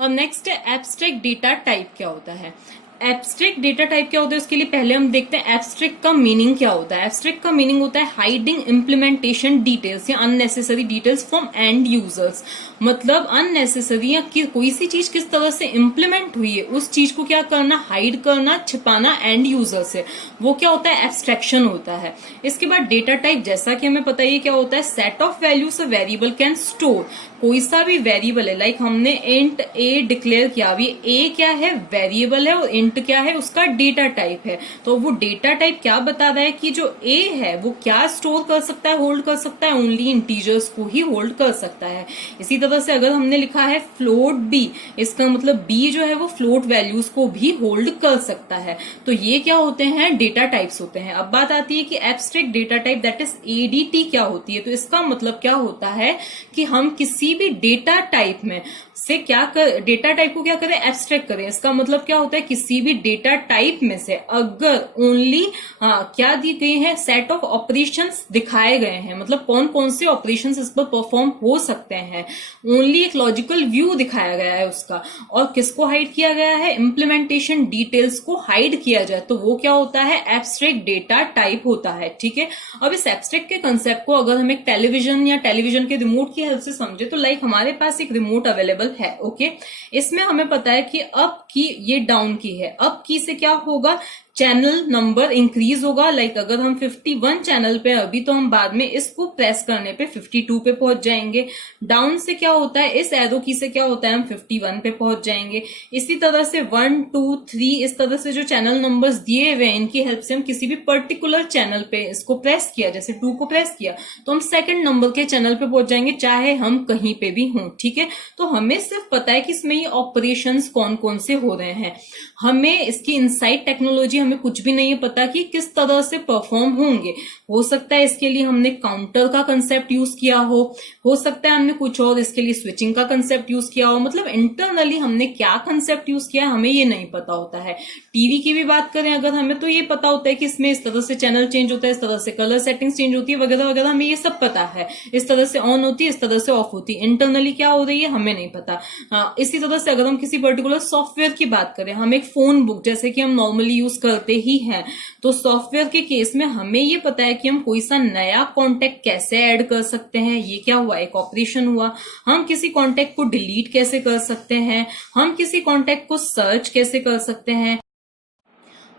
और नेक्स्ट है abstract data type क्या होता है। एब्स्ट्रैक्ट डेटा टाइप क्या होता है उसके लिए पहले हम देखते हैं एब्स्ट्रैक्ट का मीनिंग क्या होता है। एब्स्ट्रैक्ट का मीनिंग होता है हाइडिंग इम्प्लीमेंटेशन डिटेल्स या unnecessary details from and users. मतलब अननेसेसरी या कोई सी चीज किस तरह से इम्प्लीमेंट हुई है उस चीज को क्या करना, हाइड करना, छिपाना एंड यूजर से, वो क्या होता है, एब्स्ट्रैक्शन होता है। इसके बाद डेटा टाइप, जैसा कि हमें पता ही क्या होता है, set of values a variable can store. कोई सा भी वेरिएबल है, लाइक हमने इंट ए डिक्लेयर किया, अभी ए क्या है, वेरिएबल है, और इंट क्या है, उसका डेटा टाइप है। तो वो डेटा टाइप क्या बता रहा है कि जो ए है वो क्या स्टोर कर सकता है, होल्ड कर सकता है, ओनली इंटीजर्स को ही होल्ड कर सकता है। इसी तरह से अगर हमने लिखा है फ्लोट बी, इसका मतलब बी जो है वो फ्लोट वैल्यूज को भी होल्ड कर सकता है। तो ये क्या होते हैं, डेटा टाइप्स होते हैं। अब बात आती है कि abstract data type that is ADT क्या होती है। तो इसका मतलब क्या होता है कि हम किसी भी डेटा टाइप में से क्या कर, डेटा टाइप को क्या करें, एब्स्ट्रैक्ट करें। इसका मतलब क्या होता है, किसी भी डेटा टाइप में से अगर ओनली क्या दी गई है, सेट ऑफ ऑपरेशंस दिखाए गए हैं, मतलब कौन कौन से ऑपरेशंस इस पर परफॉर्म हो सकते हैं, ओनली एक लॉजिकल व्यू दिखाया गया है उसका, और किसको हाइड किया गया है, इम्प्लीमेंटेशन डिटेल्स को हाइड किया जाए, तो वो क्या होता है, एब्स्ट्रैक्ट डेटा टाइप होता है। ठीक है। अब इस एब्स्ट्रैक्ट के कंसेप्ट को अगर हम एक टेलीविजन या टेलीविजन के रिमोट की हेल्प से समझे, तो लाइक हमारे पास एक रिमोट अवेलेबल है। ओके, इसमें हमें पता है कि अप की ये डाउन की है, अप की से क्या होगा, चैनल नंबर इंक्रीज होगा। लाइक अगर हम 51 चैनल पे अभी, तो हम बाद में इसको प्रेस करने पे 52 पे पहुंच जाएंगे। डाउन से क्या होता है, इस एरो की से क्या होता है, हम 51 पे पहुंच जाएंगे। इसी तरह से 1 2 3 इस तरह से जो चैनल नंबर्स दिए हुए हैं, इनकी हेल्प से हम किसी भी पर्टिकुलर चैनल पे इसको प्रेस किया, जैसे 2 को प्रेस किया, तो हम सेकंड नंबर के चैनल पे पहुंच जाएंगे, चाहे हम कहीं पे भी हों। ठीक है। तो हमें सिर्फ पता है कि इसमें ये ऑपरेशंस कौन कौन से हो रहे हैं, हमें इसकी इनसाइड टेक्नोलॉजी हमें कुछ भी नहीं है पता कि किस तरह से परफॉर्म होंगे। हो सकता है इसके लिए हमने काउंटर का कंसेप्ट यूज किया हो सकता है हमने कुछ और इसके लिए स्विचिंग का कंसेप्ट यूज किया हो, मतलब इंटरनली हमने क्या कंसेप्ट यूज किया है हमें ये नहीं पता होता है। टीवी की भी बात करें अगर हमें, तो ये पता होता है कि इसमें इस तरह से चैनल चेंज होता है, इस तरह से कलर सेटिंग्स चेंज होती है, वगैरह वगैरह, हमें ये सब पता है। इस तरह से ऑन होती है, इस तरह से ऑफ होती है, इंटरनली क्या हो रही है हमें नहीं पता। इसी तरह से अगर हम किसी पर्टिकुलर सॉफ्टवेयर की बात करें, हम एक फोन बुक जैसे कि हम नॉर्मली यूज करते ही हैं, तो सॉफ्टवेयर के केस में हमें ये पता है कि हम कोई सा नया कॉन्टेक्ट कैसे ऐड कर सकते हैं, ये क्या हुआ, एक ऑपरेशन हुआ। हम किसी कॉन्टेक्ट को डिलीट कैसे कर सकते हैं, हम किसी कॉन्टेक्ट को सर्च कैसे कर सकते हैं,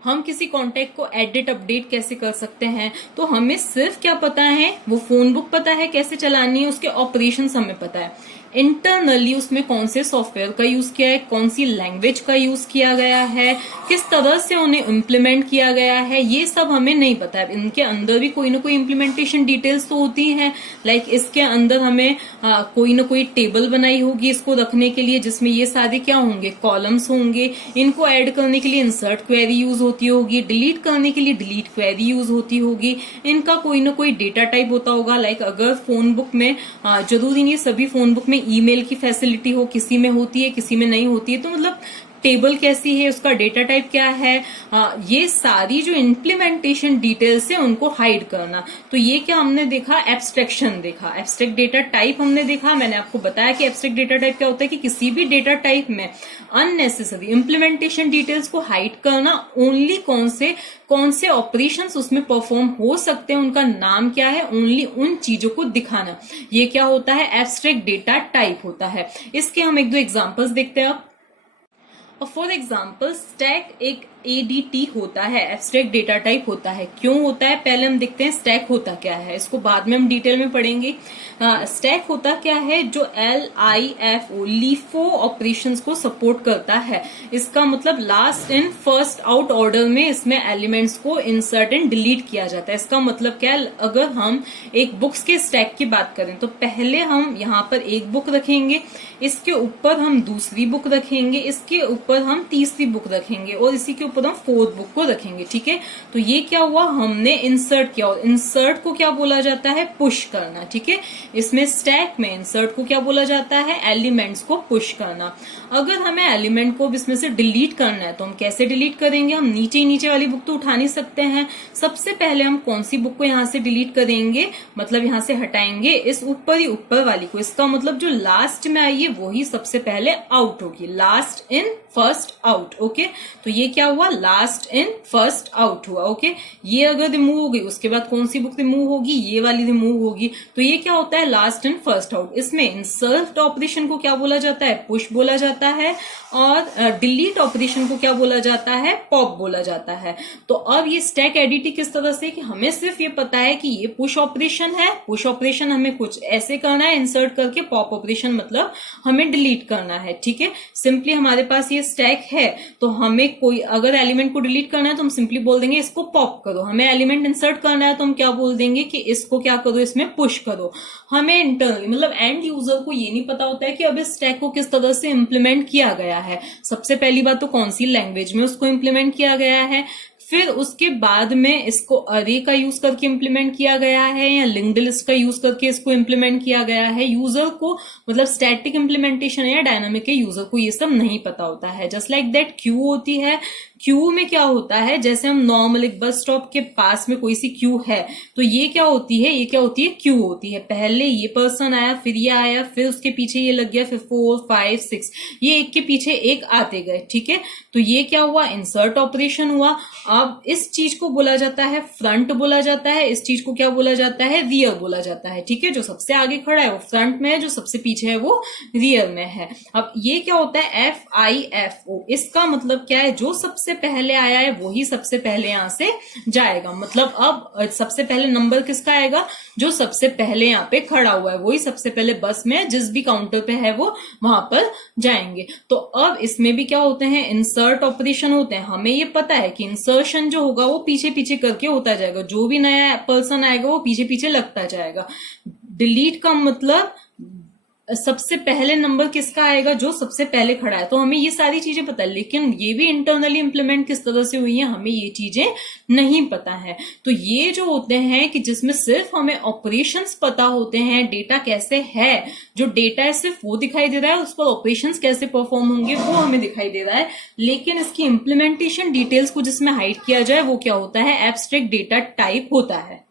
हम किसी कॉन्टेक्ट को एडिट अपडेट कैसे कर सकते हैं। तो हमें सिर्फ क्या पता है, वो फोन बुक पता है कैसे चलानी है, उसके ऑपरेशंस हमें पता है। इंटरनली उसमें कौन से सॉफ्टवेयर का यूज किया है, कौन सी लैंग्वेज का यूज किया गया है, किस तरह से उन्हें इम्प्लीमेंट किया गया है, ये सब हमें नहीं पता है। इनके अंदर भी कोई ना कोई इम्प्लीमेंटेशन डिटेल्स तो होती हैं। लाइक इसके अंदर हमें कोई ना कोई टेबल बनाई होगी इसको रखने के लिए, जिसमें ये सारे क्या होंगे, कॉलम्स होंगे। इनको ऐड करने के लिए इंसर्ट क्वेरी यूज होती होगी, डिलीट करने के लिए डिलीट क्वेरी यूज होती होगी। इनका कोई ना कोई डेटा टाइप होता होगा। लाइक अगर फोन बुक में, जरूरी नहीं सभी फोन बुक में ईमेल की फैसिलिटी हो, किसी में होती है किसी में नहीं होती है, तो मतलब टेबल कैसी है, उसका डेटा टाइप क्या है, ये सारी जो इम्प्लीमेंटेशन डिटेल्स है उनको हाइड करना। तो ये क्या हमने देखा, एब्स्ट्रैक्शन देखा, एब्स्ट्रैक्ट डेटा टाइप हमने देखा। मैंने आपको बताया कि एब्स्ट्रैक्ट डेटा टाइप क्या होता है कि किसी भी डेटा टाइप में अननेसेसरी इम्प्लीमेंटेशन डिटेल्स को हाइड करना, ओनली कौन से ऑपरेशंस उसमें परफॉर्म हो सकते हैं, उनका नाम क्या है, ओनली उन चीजों को दिखाना, ये क्या होता है, एब्स्ट्रैक्ट डेटा टाइप होता है। इसके हम एक दो एग्जांपल्स देखते हैं अब। फॉर एग्जाम्पल स्टैक एक एडीटी होता है, एब्स्ट्रैक्ट डेटा टाइप होता है। क्यों होता है, पहले हम देखते हैं स्टैक होता क्या है, इसको बाद में हम डिटेल में पढ़ेंगे। स्टैक होता क्या है, जो LIFO लीफो ऑपरेशंस को सपोर्ट करता है। इसका मतलब last in first out order में इसमें एलिमेंट्स को इंसर्ट एंड डिलीट किया जाता है। इसका मतलब क्या है, अगर हम एक बुक्स के स्टैक की बात करें तो पहले हम यहाँ पर एक बुक रखेंगे, इसके ऊपर हम दूसरी बुक रखेंगे, इसके ऊपर ऊपर हम तीसरी बुक रखेंगे और इसी के ऊपर हम फोर्थ बुक को रखेंगे, ठीक है। तो ये क्या हुआ, हमने इंसर्ट किया, और इंसर्ट को क्या बोला जाता है, पुश करना, ठीक है। इसमें स्टैक में इंसर्ट को क्या बोला जाता है, एलिमेंट्स को पुश करना। अगर हमें एलिमेंट को इसमें से डिलीट करना है तो हम कैसे डिलीट करेंगे, हम नीचे नीचे वाली बुक तो उठा नहीं सकते हैं। सबसे पहले हम कौन सी बुक को यहाँ से डिलीट करेंगे, मतलब यहाँ से हटाएंगे इस ऊपर वाली को। इसका मतलब जो लास्ट में आई है वही सबसे पहले आउट होगी, last in first out, okay. तो ये क्या हुआ, लास्ट इन फर्स्ट आउट हुआ, ओके। ये अगर रिमूव हो गई उसके बाद कौन सी बुक रिमूव होगी, ये वाली रिमूव होगी। तो ये क्या होता है, लास्ट इन फर्स्ट आउट। इसमें इंसर्ट ऑपरेशन को क्या बोला जाता है, पुश बोला जाता है, और डिलीट ऑपरेशन को क्या बोला जाता है, पॉप बोला जाता है। तो अब ये स्टैक एडिटी किस तरह से, कि हमें सिर्फ ये पता है कि ये पुश ऑपरेशन है, पुश ऑपरेशन हमें कुछ ऐसे करना है इंसर्ट करके, पॉप ऑपरेशन मतलब हमें डिलीट करना है, ठीक है। सिंपली हमारे पास ये स्टैक है, तो हमें कोई अगर एलिमेंट को डिलीट करना है तो हम सिंपली बोल देंगे इसको पॉप करो। हमें एलिमेंट इंसर्ट करना है तो हम क्या बोल देंगे कि इसको क्या करो, इसमें पुश करो। हमें इंटरनली मतलब एंड यूजर को ये नहीं पता होता है कि अब इस स्टैक को किस तरह से इंप्लीमेंट किया गया है। सबसे पहली बात तो कौन सी लैंग्वेज में उसको इंप्लीमेंट किया गया है, फिर उसके बाद में इसको अरे का यूज करके इंप्लीमेंट किया गया है या लिंक्ड लिस्ट का यूज करके इसको इंप्लीमेंट किया गया है। यूजर को मतलब स्टैटिक इंप्लीमेंटेशन है या डायनामिक है, यूजर को ये सब नहीं पता होता है। जस्ट लाइक दैट क्यू होती है, क्यू में क्या होता है, जैसे हम नॉर्मल एक बस स्टॉप के पास में कोई सी क्यू है तो ये क्या होती है, ये क्या होती है, क्यू होती है। पहले ये पर्सन आया, फिर ये आया, फिर उसके पीछे ये लग गया, फिर 4 5 6 ये एक के पीछे एक आते गए, ठीक है। तो ये क्या हुआ, इंसर्ट ऑपरेशन हुआ। अब इस चीज को बोला जाता है फ्रंट बोला जाता है, इस चीज को क्या बोला जाता है, रियर बोला जाता है, ठीक है। जो सबसे आगे खड़ा है वो फ्रंट में है, जो सबसे पीछे है वो रियर में है। अब ये क्या होता है, FIFO, इसका मतलब क्या है, जो सबसे पहले आया है वही सबसे पहले यहां से जाएगा। मतलब अब सबसे पहले नंबर किसका आएगा, जो सबसे पहले यहाँ पे खड़ा हुआ है वही सबसे पहले बस में जिस भी काउंटर पे है वो वहां पर जाएंगे। तो अब इसमें भी क्या होते हैं, इंसर्ट ऑपरेशन होते हैं। हमें ये पता है कि इंसर्शन जो होगा वो पीछे पीछे करके होता जाएगा, जो भी नया पर्सन आएगा वो पीछे पीछे लगता जाएगा। डिलीट का मतलब सबसे पहले नंबर किसका आएगा, जो सबसे पहले खड़ा है। तो हमें ये सारी चीजें पता है, लेकिन ये भी इंटरनली इंप्लीमेंट किस तरह से हुई है हमें ये चीजें नहीं पता है। तो ये जो होते हैं कि जिसमें सिर्फ हमें ऑपरेशंस पता होते हैं, डेटा कैसे है, जो डेटा है सिर्फ वो दिखाई दे रहा है, उस पर ऑपरेशंस कैसे परफॉर्म होंगे वो हमें दिखाई दे रहा है, लेकिन इसकी इंप्लीमेंटेशन डिटेल्स को जिसमें हाइड किया जाए वो क्या होता है, एब्स्ट्रैक्ट डेटा टाइप होता है।